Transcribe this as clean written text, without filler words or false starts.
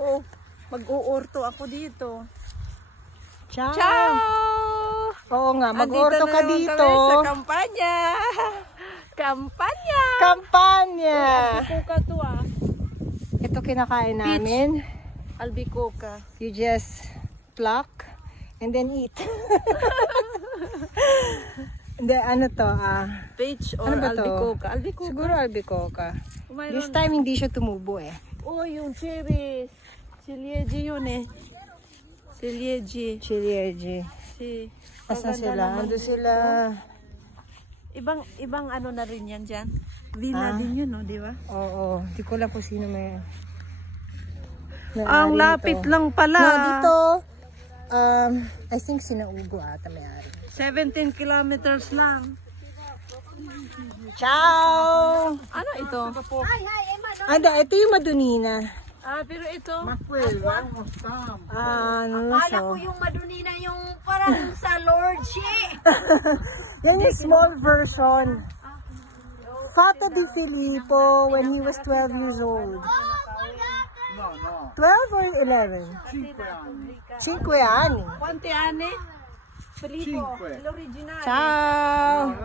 ako. Mag-uorto ako dito. Ciao! Ciao! Oo nga, mag-orto ka dito. Kami sa kampanya. Kampanya! Kampanya! Albicocca to ah. Ito kinakain namin. Albicocca. You just pluck and then eat. Hindi, ano to? Peach or ano ba to? albicocca? Albicocca. Siguro albicocca. Mayroon. This time hindi siya tumubo eh. Oh, yung cherries. Silieji yun eh. Silieji. Chilieji. Si. Asan Maganda sila? naman Ando dito. sila. Ibang ano na rin yan dyan. Villa din yun, no? Di ba? Oo. Di ko lang kung sino may... Ang lapit lang pala. No, dito, I think sinaugo ata may-ari. 17 kilometers lang. Ciao! Ano ito? Ando, ito yung Madunina. Pero ito. Akala ko yung Madunina yung parang sa Lord Shi. Yan yung small version. Fato di Filippo when he was 12 years old. 12 or 11? 5 anni. Quante anni? Filippo, l'originale. Ciao!